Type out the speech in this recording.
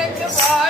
branca, pode.